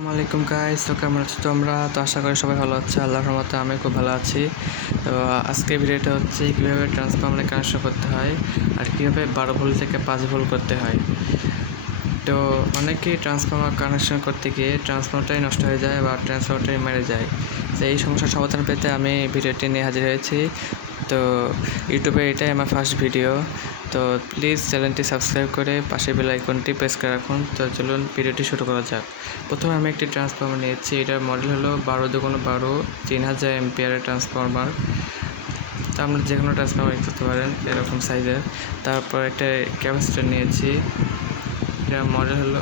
আসসালামু আলাইকুম গাইস, তো কেমন আছো তোমরা? তো আশা করি সবাই ভালো আছে। আল্লাহর রহমতে আমি খুব ভালো আছি। তো আজকের ভিডিওটা হচ্ছে কীভাবে ট্রান্সফর্মারে কানেকশন করতে হয় আর কীভাবে 12 ভোল্ট থেকে 5 ভোল্ট করতে হয়। তো অনেকেই ট্রান্সফর্মার কানেকশন করতে গিয়ে ট্রান্সফর্মারটাই নষ্ট হয়ে যায় বা ট্রান্সফর্মারটাই মেরে যায়। তো এই সমস্যার সমাধান পেতে আমি ভিডিওটি নিয়ে হাজির হয়েছি। তো ইউটিউবে এটাই আমার ফার্স্ট ভিডিও। তো প্লিজ চ্যানেলটি সাবস্ক্রাইব করে পাশে বেল আইকনটি প্রেস করে রাখুন। তো চলুন ভিডিওটি শুরু করা যাক। প্রথমে আমি একটি ট্রান্সফর্মার নিয়েছি। এটার মডেল হলো 12-12 3000 এম্পিয়ারের ট্রান্সফর্মার। তো আপনারা যে কোনো ট্রান্সফর্মার ইউজ করতে পারেন এরকম সাইজের। তারপর একটা ক্যাপাসিটর নিয়েছি। এটার মডেল হলো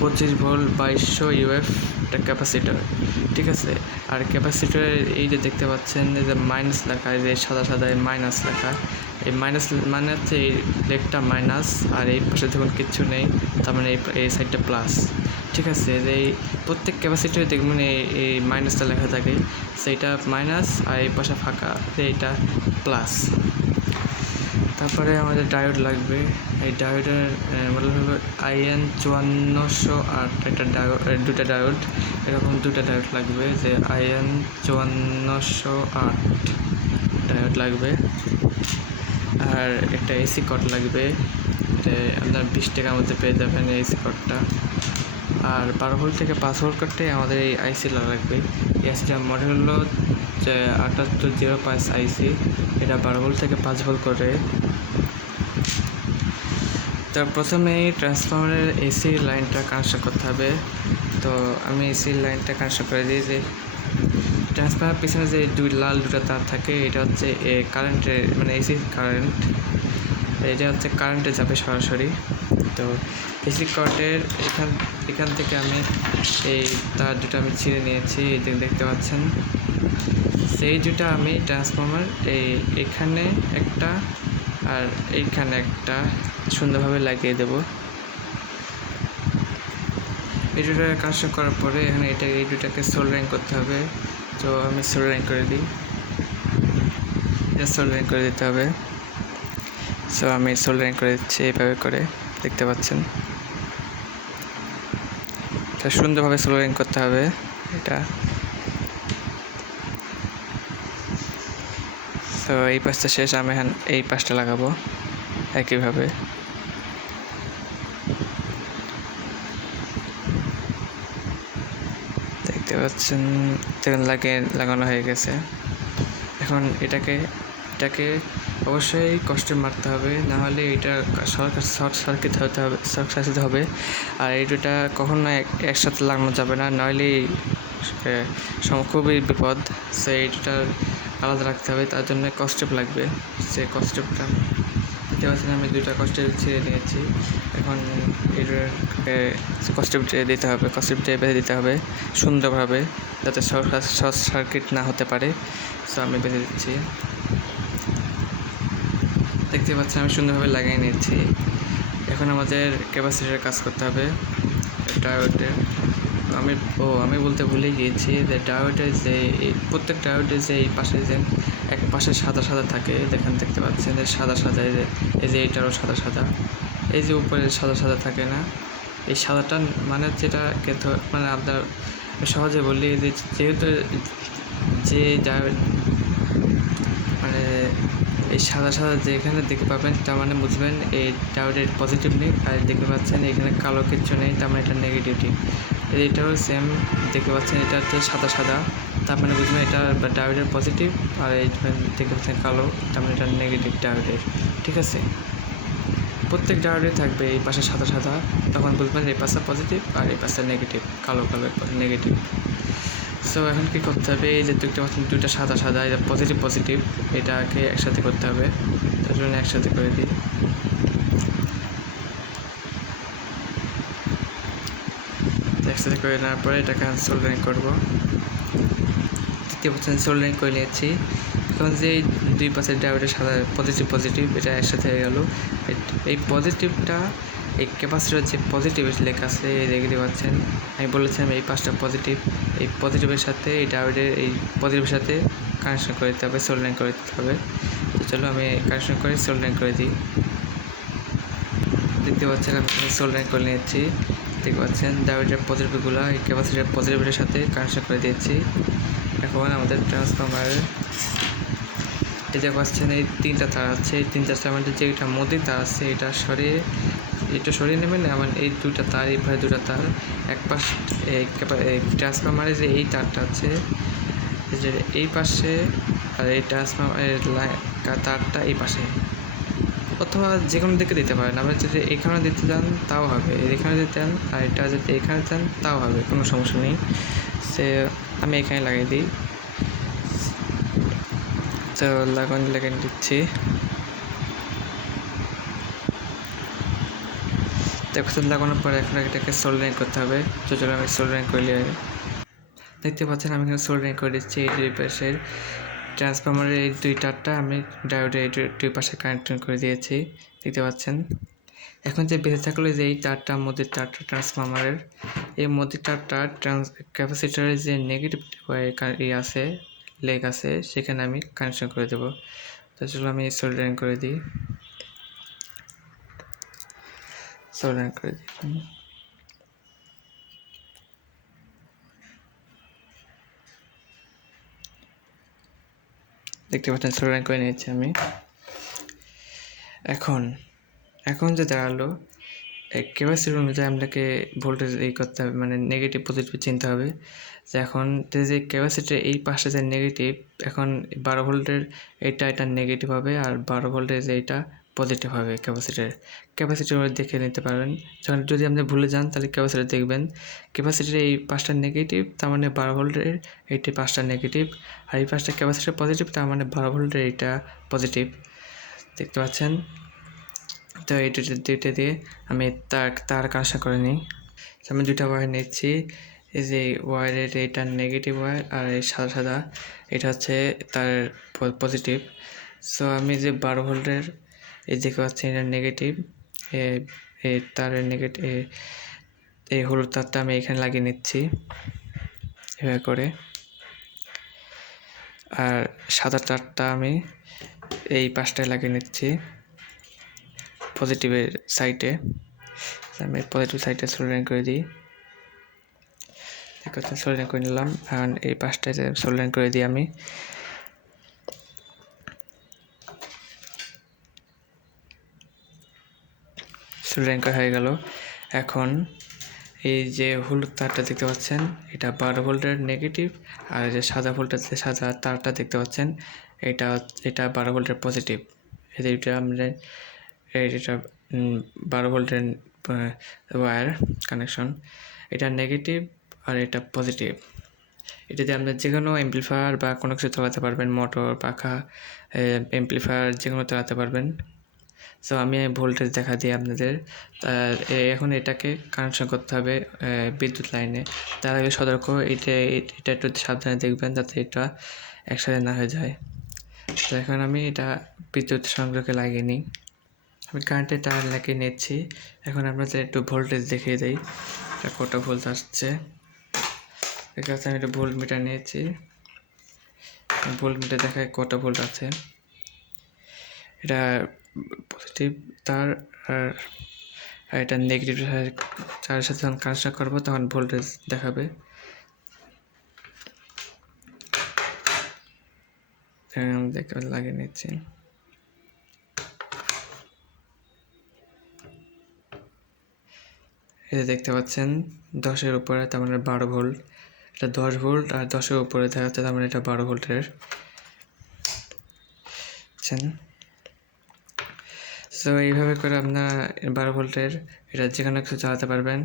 25 ভোল্ট 2200 ইউএফ একটা ক্যাপাসিটর, ঠিক আছে। আর ক্যাপাসিটরের এই যে দেখতে পাচ্ছেন যে মাইনাস লেখা, এই যে সাদা সাদা মাইনাস লেখা, এই মাইনাস মানে হচ্ছে এই লেগটা মাইনাস আর এই পাশে যখন কিচ্ছু নেই তার মানে এই সাইডটা প্লাস, ঠিক আছে। এই প্রত্যেক ক্যাপাসিটরে দেখবেন এই মাইনাসটা লেখা থাকে, সেইটা মাইনাস আর এই পাশে ফাঁকা, এইটা প্লাস। তারপরে আমাদের ডায়োড লাগবে। এই ডায়োডের মডেল হলো IN 5408 একটা ডায়োড, দুটা ডায়োড, এরকম দুটা ডায়োড লাগবে, যে IN 5408 ডায়োড লাগবে। আর একটা এসি কট লাগবে, আপনার 20 টাকার মধ্যে পেয়ে যাবেন এই এসি কটটা। আর 12 ভোল্ট থেকে 5 ভোল্ট করতে আমাদের এই আইসি লাগবে। এই আইসিটার মডেল হলো যে 7805 আইসি। এটা 12 ভোল্ট থেকে 5 ভোল্ট করে। তো প্রথমে এই ট্রান্সফর্মারের এসি লাইনটা কানেকশন করতে হবে। তো আমি এসি লাইনটা কানেকশন করে দিই। যে ট্রান্সফর্মার পিছনে যে লাল দুটো তার থাকে, এটা হচ্ছে কারেন্টের মানে এসি কারেন্ট, এটা হচ্ছে কারেন্টে যাবে সরাসরি। তো এসি কটের এখান থেকে আমি এই তার দুটো আমি ছিঁড়ে নিয়েছি, এই যে দেখতে পাচ্ছেন। সেই দুটো আমি ট্রান্সফর্মার এখানে একটা আর এইখানে একটা সুন্দরভাবে লাগিয়ে দেব। এই দুটো কানেকশন করার পরে এখানে এই দুটাকে সোল্ডারিং করতে হবে। তো আমি সোল্ডারিং করে দিই, এটা সোল্ডারিং করে দিতে হবে। সো আমি সোল্ডারিং করে দিচ্ছি এইভাবে করে, দেখতে পাচ্ছেন। এটা সুন্দরভাবে সোল্ডারিং করতে হবে এটা। তো এই পাশটা শেষ, আমি এখন এই পাশটা লাগাবো একইভাবে। দেখতে পাচ্ছেন লাগানো হয়ে গেছে। এখন এটাকে অবশ্যই কষ্টে মারতে হবে, নাহলে এটা শর্ট সার্কিট হবে। আর এই দুটা কখনো একসাথে লাগানো যাবে না, নইলে খুবই বিপদ। সেই এইটার আলাদা রাখতে হবে, তার জন্য কস্টেপ লাগবে। সেই কস্টেপটা দেখতে পাচ্ছেন আমি দুইটা কস্টেপ ছিঁড়ে নিয়েছি। এখন এটাকে কস্টেপ দিতে হবে, কস্টেপ দিয়ে বেঁধে দিতে হবে সুন্দরভাবে, যাতে শর্ট সার্কিট না হতে পারে। সো আমি বেঁধে দিচ্ছি, দেখতে পাচ্ছেন আমি সুন্দরভাবে লাগিয়ে নিচ্ছি। এখন আমাদের ক্যাপাসিটরের কাজ করতে হবে ডায়োডের। আমি বলতে ভুলে গিয়েছি যে ডায়োডের যে প্রত্যেক ডায়োডের যে এই পাশে যে এক পাশে সাদা সাদা থাকে, দেখতে পাচ্ছেন যে সাদা সাদা, এই যে এইটারও সাদা সাদা, এই যে উপরে সাদা সাদা থাকে না, এই সাদাটা মানে যেটা মানে আপনার সহজে বললি, যে যেহেতু যে ডায়োড মানে এই সাদা সাদা যেখানে দেখতে পাবেন তার মানে বুঝবেন এই ডায়োডের পজিটিভ নেই। আর দেখতে পাচ্ছেন এখানে কালো কিছু নেই, তার মানে এটা নেগেটিভটি। এটাও সেম দেখতে পাচ্ছেন, এটা হচ্ছে সাদা সাদা, তার মানে বুঝবেন এটা ডায়োডের পজিটিভ। আর এই দেখতে পাচ্ছেন কালো, তার মানে এটা নেগেটিভ ডায়োডের, ঠিক আছে। প্রত্যেক ডায়োডে থাকবে এই পাশে সাদা সাদা, তখন বুঝবেন এই পাশে পজিটিভ আর এই পাশে নেগেটিভ, কালো কালো নেগেটিভ। সো এখন কী করতে হবে, এই যে দেখতে পাচ্ছেন দুইটা সাদা সাদা, এটা পজিটিভ, এটাকে একসাথে করতে হবে। তার জন্য একসাথে করে দিই। একসাথে করে নেওয়ার পরে এটাকে সোল্ডারিং করবো। দেখতে পাচ্ছেন সোল্ডারিং করে নিয়েছি। এখন যে দুই পাশের ডায়োডের সাদা পজিটিভ এটা একসাথে হয়ে গেল। এই পজিটিভটা এই ক্যাপাসিটরের যে পজিটিভ লেখা আছে দেখতে পাচ্ছেন, আমি বলেছিলাম এই পাশটা পজিটিভ, এই পজিটিভের সাথে এই ডায়োডের এই পজিটিভের সাথে কানেকশন করে দিতে হবে, সোল্ডারিং করে দিতে হবে। তো চলো আমি কানেকশন করে সোল্ডারিং করে দিই। দেখতে পাচ্ছেন আমি সোল্ডারিং করে নিয়েছি। দেখতে পাচ্ছেন ডায়োডের পজিটিভগুলো এই ক্যাপাসিটরের পজিটিভের সাথে কানেকশন করে দিয়েছি। এখন আমাদের ট্রান্সফরমারের এই দেখতে পাচ্ছেন এই 3টা তার আছে, এই 3টা তার মধ্যে যেটা মধ্যে তার আছে এটা সরিয়ে নেবেন। এবং এই 2টা তার, এই ভাবে 2টা তার এক পাশ ট্রান্সফরমারের যে এই তারটা আছে যে এই পাশে, আর এই ট্রান্সফরমারের তারটা এই পাশে, অথবা যে কোনো দিকে দিতে পারেন। আবার যদি এখানে দিতে চান তাও হবে, এখানে দিতে চান, আর এটা যদি এখানে চান তাও হবে, কোনো সমস্যা নেই। সে আমি এখানে লাগিয়ে দিই, তো লাগিয়ে দিচ্ছি। দেখছেন লাগানোর পরে এখন এটাকে সোল্ডারিং করতে হবে। তো চলো আমি সোল্ডারিং করে নিয়ে দেখতে পাচ্ছেন আমি এখানে সোল্ডারিং করে দিচ্ছি। এই দুই পাশের ট্রান্সফরমারের এই 2 তারটা আমি ডায়োডের এই 2 পাশে কানেকশন করে দিয়েছি, দেখতে পাচ্ছেন। এখন যে বেঁচে থাকলো যে এই তারটা মধ্যে তারটা ট্রান্সফরমারের, এই মধ্যে তারটা ক্যাপাসিটরের যে নেগেটিভ আছে লেগ আছে সেখানে আমি কানেকশন করে দেবো। তো চলো আমি সোল্ডারিং করে দিই, সোল্ডারিং করে দিই। দেখতে পাচ্ছেন সোল্ডারিং করে নিয়েছি আমি। এখন যে দাঁড়ালো ক্যাপাসিটর অনুযায়ী আপনাকে ভোল্টেজ করতে হবে, মানে নেগেটিভ পজিটিভ চিনতে হবে। যে এখন যে ক্যাপাসিটর এই পাশে যে নেগেটিভ, এখন 12 ভোল্টের এটা নেগেটিভ হবে, আর 12 ভোল্টের যে এটা পজিটিভ হবে। ক্যাপাসিটর দেখে নিতে পারবেন। যখন যদি আপনি ভুলে যান তাহলে ক্যাপাসিটর দেখবেন, ক্যাপাসিটর এই পাশটা নেগেটিভ, তার মানে 12 ভোল্টের এইটি পাশটা নেগেটিভ, আর এই পাশটা ক্যাপাসিটর পজিটিভ, তার মানে 12 ভোল্টের এইটা পজিটিভ, দেখতে পাচ্ছেন। তো এই দুইটা দিয়ে আমি তার কানেকশন করে নিই। আমি 2টা ওয়্যার নিচ্ছি। এই যে ওয়্যারের এটা নেগেটিভ ওয়্যার, আর এই সাদা এটা হচ্ছে তার পজিটিভ। সো আমি যে 12 ভোল্টের এই দেখতে পাচ্ছি এটা নেগেটিভ, এই তারের নেগেটিভ এই হলুদ তারটা আমি এখানে লাগিয়ে নিচ্ছি এভাবে করে, আর সাদা তারটা আমি এই পাশটায় লাগিয়ে নিচ্ছি পজিটিভের সাইডে। আমি পজিটিভ সাইডে সোল্ডারিং করে দিই, সোল্ডারিং করে নিলাম। এখন এই পাশটায় সোল্ডারিং করে দিই আমি। সোল্ডারিং করা হয়ে গেল। এখন এই যে হলুদ তারটা দেখতে পাচ্ছেন এটা 12 ভোল্টের নেগেটিভ, আর যে সাদা ভোল্টের যে সাদা তারটা দেখতে পাচ্ছেন এটা 12 ভোল্টের পজিটিভ। এটা আমরা এটা 12 ভোল্টের ওয়্যার কানেকশন, এটা নেগেটিভ আর এটা পজিটিভ। এটা দিয়ে আপনার যে কোনো অ্যাম্পলিফায়ার বা কোনো কিছু চালাতে পারবেন, মোটর, পাখা, অ্যাম্পলিফায়ার যে কোনো চালাতে পারবেন। সো আমি ভোল্টেজ দেখা দিই আপনাদের। এখন এটাকে কানেকশন করতে হবে বিদ্যুৎ লাইনে। তার আগে সতর্ক, এটা একটু সাবধানে দেখবেন যাতে এটা একসাথে না হয়ে যায়। তো এখন আমি এটা বিদ্যুৎ সংযোগে লাগিয়ে নিই। আমি কারেন্টের তার লাগিয়ে নিচ্ছি। এখন আপনাদের একটু ভোল্টেজ দেখিয়ে দিই এটা কত ভোল্ট আসছে। এখানে আমি একটা ভোল্ট মিটার নিয়েছি, ভোল্ট মিটার দেখায় কত ভোল্ট আছে। এটা পজিটিভ তার, আর এটা নেগেটিভ তারের সাথে যখন কানেকশন করবো তখন ভোল্টেজ দেখাবে। লাগিয়ে নিচ্ছি। এটা দেখতে পাচ্ছেন 10-এর উপরে, তার মানে 12 ভোল্ট। এটা 10 ভোল্ট, আর 10-এর উপরে দেখা যাচ্ছে, তার মানে এটা 12 ভোল্টের। সো এইভাবে করে আপনার 12 ভোল্টের এটা যে কোনো কিছু চালাতে পারবেন।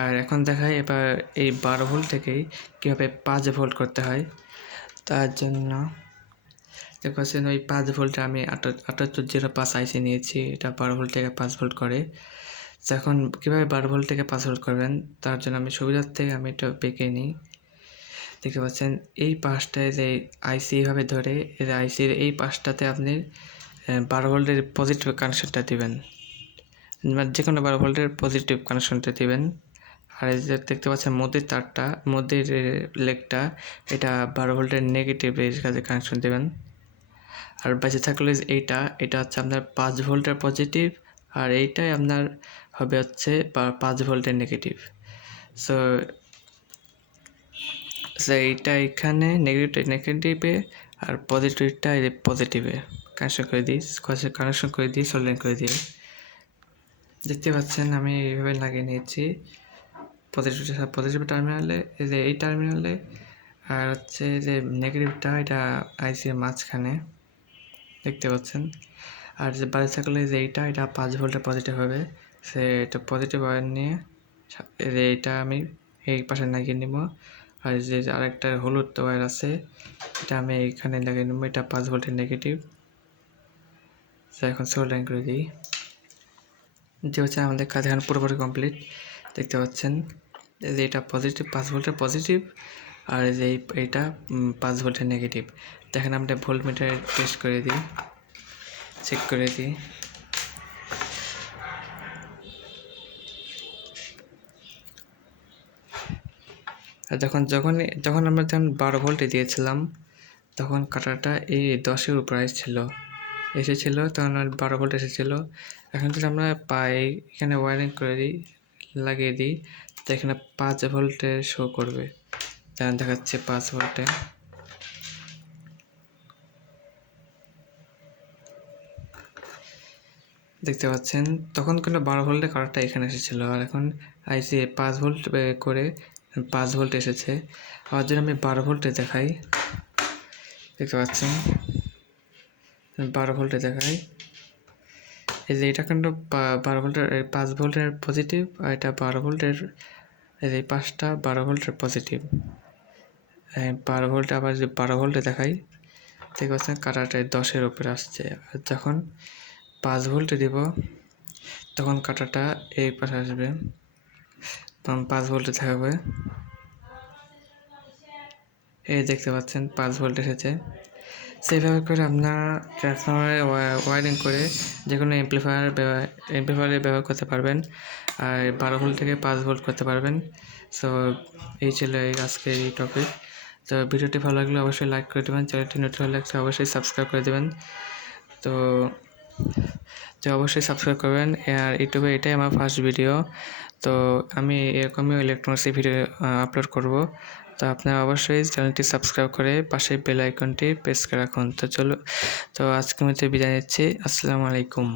আর এখন দেখাই এবার এই 12 ভোল্ট থেকেই কীভাবে 5 ভোল্ট করতে হয়। তার জন্য দেখছেন ওই 5 ভোল্টে আমি 7805 আইসি নিয়েছি, এটা 12 ভোল্ট থেকে 5 ভোল্ট করে। এখন কীভাবে 12 ভোল্ট থেকে 5 ভোল্ট করবেন তার জন্য আমি সুবিধার্থে আমি এটা বেঁকে নিই। দেখতে পাচ্ছেন এই পাশটায় যে আইসি এইভাবে ধরে, এই আইসির এই পাশটাতে আপনি 12 ভোল্টের পজিটিভ কানেকশনটা দিবেন, যে কোনো 12 ভোল্টের পজিটিভ কানেকশনটা দিবেন। আর এই যে দেখতে পাচ্ছেন মধ্যের তারটা, মধ্যের লেগটা, এটা 12 ভোল্টের নেগেটিভের কাছে কানেকশন দেবেন। আর বেঁচে থাকলে এটা হচ্ছে আপনার 5 ভোল্টের পজিটিভ, আর এইটাই আপনার হবে হচ্ছে 5 ভোল্টের নেগেটিভ। সো এইটা এখানে নেগেটিভে আর পজিটিভটা এই পজিটিভে কানেকশন করে দিই সোল্ডারিং করে দিই। দেখতে পাচ্ছেন আমি এইভাবে লাগিয়ে নিয়েছি পজিটিভ টার্মিনালে, এই টার্মিনালে, আর হচ্ছে যে নেগেটিভটা এটা আইসির মাঝখানে দেখতে পাচ্ছেন। আর যে বাইরে থাকলে যে এটা 5 ভোল্টের পজিটিভ হবে, এটা পজিটিভ ওয়্যার নিয়ে এইটা আমি এই পাশে লাগিয়ে নিব। আর যে আরেকটা হলুদ ওয়্যার আছে এটা আমি এইখানে লাগিয়ে নেব, এটা 5 ভোল্টের নেগেটিভ। এখন সোল্ডারিং করে দিই। যে হচ্ছে আমাদের কাজ এখন পুরোপুরি কমপ্লিট। দেখতে পাচ্ছেন যে এটা পজিটিভ 5 ভোল্টের পজিটিভ, আর যে এইটা 5 ভোল্টের নেগেটিভ। দেখেন আমরা ভোল্টমিটার টেস্ট করে দিই, চেক করে দিই। আর যখন আমরা 12 ভোল্টে দিয়েছিলাম তখন কাটারটা এই 10-এর উপর এসেছিল, তখন 12 ভোল্ট এসেছিলো। এখন যদি আমরা এখানে ওয়ারিং করে দিই, লাগিয়ে দিই, তো এখানে 5 ভোল্টে শো করবে। তখন দেখাচ্ছে 5 ভোল্টে। দেখতে পাচ্ছেন তখন কিন্তু 12 ভোল্টের কাটারটা এখানে এসেছিলো, আর এখন আইসি 5 ভোল্ট করে 5 ভোল্ট এসেছে। আবার যদি আমি 12 ভোল্টে দেখাই, দেখতে পাচ্ছেন 12 ভোল্টে দেখাই, এই যে এটা কিন্তু 12 ভোল্টের 5 ভোল্টের পজিটিভ, আর এটা 12 ভোল্টের, এই 5টা 12 ভোল্টের পজিটিভ। 12 ভোল্টে আবার যদি 12 ভোল্টে দেখাই, দেখতে পাচ্ছেন কাটারটা 10-এর উপরে আসছে। আর যখন 5 ভোল্টে দিব তখন কাটাটা এই পাশে আসবে, তখন 5 ভোল্টে থাকবে। এই দেখতে পাচ্ছেন 5 ভোল্ট এসেছে। সেইভাবে করে আপনারা ট্রান্সফরমারে ওয়ারিং করে যে কোনো এমপ্লিফায়ারে ব্যবহার করতে পারবেন, আর 12 ভোল্ট থেকে 5 ভোল্ট করতে পারবেন। সো এই ছিল আজকের এই টপিক। তো ভিডিওটি ভালো লাগলে অবশ্যই লাইক করে দেবেন, চ্যানেলটি নতুন হলে অবশ্যই সাবস্ক্রাইব করে দেবেন। তো অবশ্যই সাবস্ক্রাইব করবেন। আর ইউটিউবে এটাই আমার ফার্স্ট ভিডিও, তো আমি এরকমই ইলেকট্রনিক্সের ভিডিও আপলোড করব। তো আপনারা অবশ্যই চ্যানেলটি সাবস্ক্রাইব করে পাশে বেল আইকনটি প্রেস করে রাখুন। তো আজকের মধ্যে বিদায় নিচ্ছি। আসসালামু আলাইকুম।